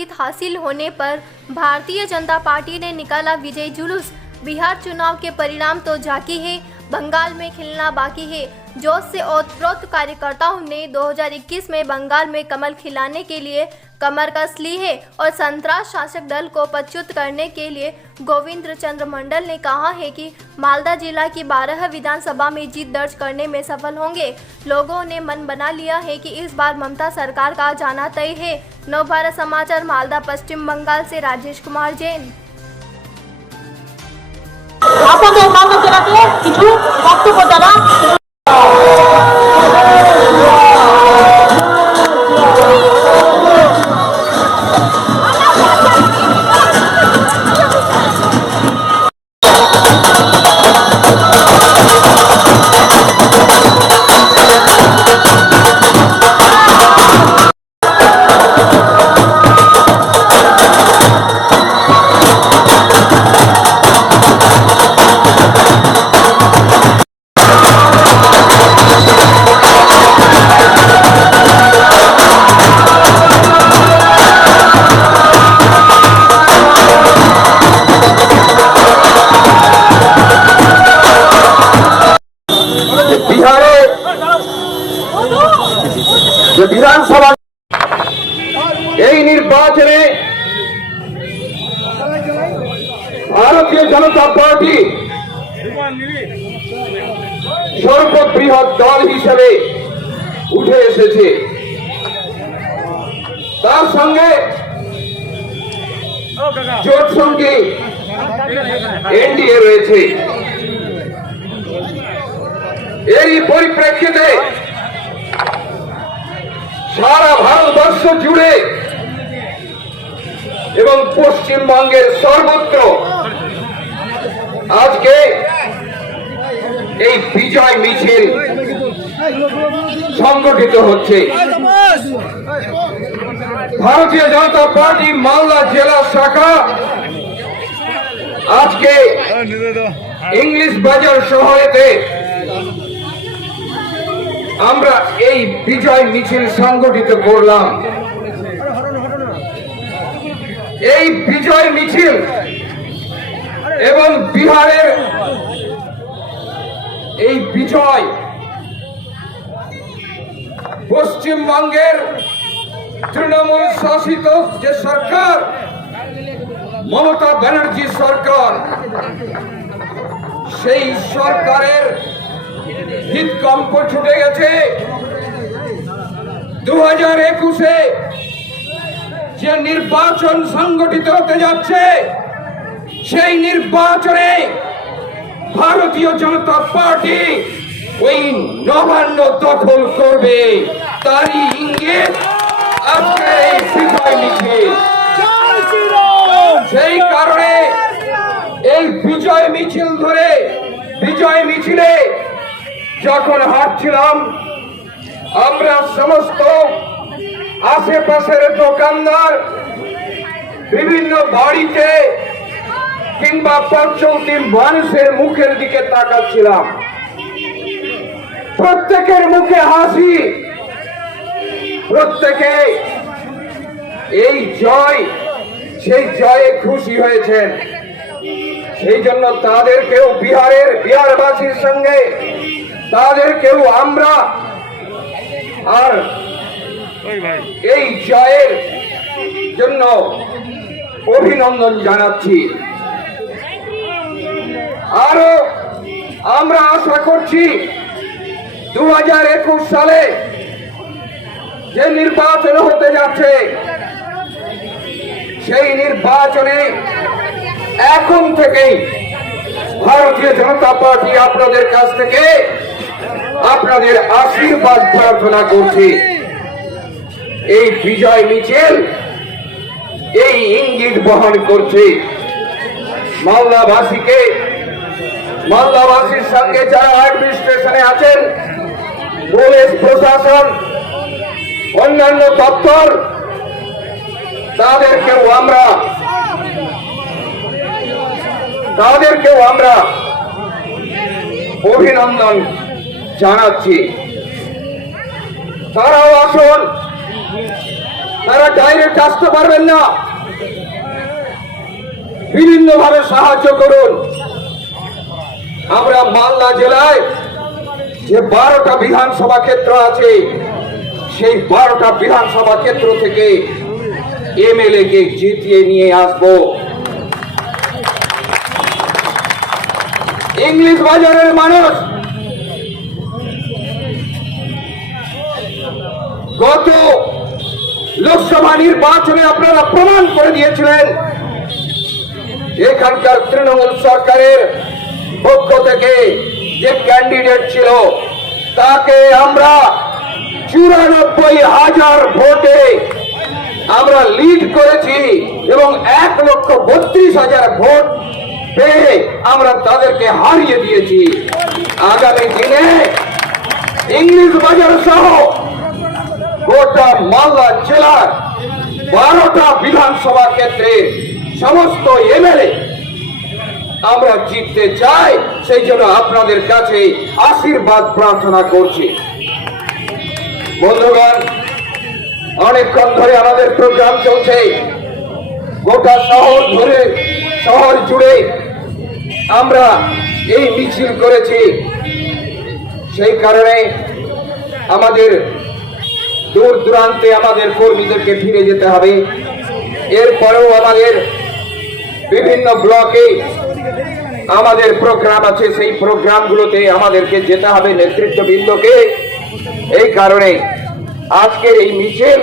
जीत हासिल होने पर भारतीय जनता पार्टी ने निकाला विजय जुलूस। बिहार चुनाव के परिणाम तो झांकी है, बंगाल में खिलना बाकी है। जोश से ओतप्रोत कार्यकर्ताओं ने 2021 में बंगाल में कमल खिलाने के लिए कमर कस ली है और संतराज शासक दल को पदच्युत करने के लिए गोविंद चंद्र मंडल ने कहा है कि मालदा जिला की 12 विधानसभा में जीत दर्ज करने में सफल होंगे। लोगों ने मन बना लिया है कि इस बार ममता सरकार का जाना तय है। नवभारत समाचार मालदा पश्चिम बंगाल से राजेश कुमार जैन। আপনাদের মালদা জেলাতে কিছু বক্তব্য দ্বারা বিধানসভা এই নির্বাচনে ভারতীয় জনতা পার্টি সর্ববৃহৎ দল হিসেবে উঠে এসেছে। তার সঙ্গে জোট সঙ্গী এনডিএ রয়েছে। এরই পরিপ্রেক্ষিতে সারা ভারতবর্ষ জুড়ে এবং পশ্চিমবঙ্গের সর্বত্র আজকে এই বিজয় মিছিল সংগঠিত হচ্ছে। ভারতীয় জনতা পার্টি মালদা জেলা শাখা আজকে ইংলিশ বাজার শহরেতে আমরা এই বিজয় মিছিল সংগঠিত করলাম। এই বিজয় মিছিল এবং বিহারের এই বিজয় পশ্চিমবঙ্গের তৃণমূল শাসিত যে সরকার, মমতা ব্যানার্জি সরকার, সেই সরকারের হৃদকম্প ছুটে গেছে। 2021-এ যে নির্বাচন সংগঠিত হতে যাচ্ছে, সেই নির্বাচনে ভারতীয় জনতা পার্টি ওই নবান্ন দখল করবে, তারই ইঙ্গিত আজকে এই বিজয় মিছিল। সেই কারণে এই বিজয় মিছিল ধরে বিজয় মিছিলে যখন হাঁটছিলাম, আমরা সমস্ত আশেপাশের দোকানদার, বিভিন্ন বাড়িতে কিংবা পথ চলতি মানুষের মুখের দিকে তাকাচ্ছিলাম। প্রত্যেকের মুখে হাসি, প্রত্যেকে এই জয়, সেই জয়ে খুশি হয়েছেন। সেই জন্য তাদেরকেও বিহারবাসীর সঙ্গে তাদেরকেও আমরা আর এই জয়ের জন্য অভিনন্দন জানাচ্ছি। আরো আমরা আশা করছি 2021 সালে যে নির্বাচন হতে যাচ্ছে, সেই নির্বাচনে এখন থেকেই ভারতীয় জনতা পার্টি আপনাদের কাছ থেকে আপনাদের আশীর্বাদ প্রার্থনা করছি। এই বিজয় মিছিল এই ইঙ্গিত বহন করছে মালদাবাসীর সঙ্গে যারা অ্যাডমিনিস্ট্রেশনে আছেন, পুলিশ প্রশাসন, অন্যান্য দপ্তর, তাদেরকেও আমরা অভিনন্দন জানাচ্ছি। তারাও আসুন, তারা ডাইরেক্ট আসতে পারবেন না, বিভিন্ন ভাবে সাহায্য করুন। আমরা মালদা জেলায় যে 12টা বিধানসভা ক্ষেত্র আছে, সেই 12টা বিধানসভা ক্ষেত্র থেকে এমএলএ কে জিতিয়ে নিয়ে আসব। ইংলিশ বাজারের মানুষ গত লোকসভা নির্বাচনে আপনারা প্রমাণ করে দিয়েছিলেন, এখানকার তৃণমূল সরকারের পক্ষ থেকে যে ক্যান্ডিডেট ছিল তাকে আমরা 94,000 ভোটে আমরা লিড করেছি এবং 1,32,000 ভোট পেয়ে আমরা তাদেরকে হারিয়ে দিয়েছি। আগামী দিনে ইংলিশ বাজার সহ গোটা মালদা জেলার 12টা বিধানসভা ক্ষেত্রে সমস্ত এমএলএ আমরা জিততে চাই, সেই জন্য আপনাদের কাছে আশীর্বাদ প্রার্থনা করছি। বন্ধুগণ, অনেকক্ষণ ধরে আমাদের প্রোগ্রাম চলছে, গোটা শহর জুড়ে আমরা এই মিছিল করেছি। সেই কারণে আমাদের দূর দূরান্তে আমাদের কর্মীদেরকে ফিরে যেতে হবে। এরপরেও আমাদের বিভিন্ন ব্লকে আমাদের প্রোগ্রাম আছে, সেই প্রোগ্রামগুলোতে আমাদেরকে যেতে হবে নেতৃত্ববৃন্দকে। এই কারণে আজকের এই মিছিল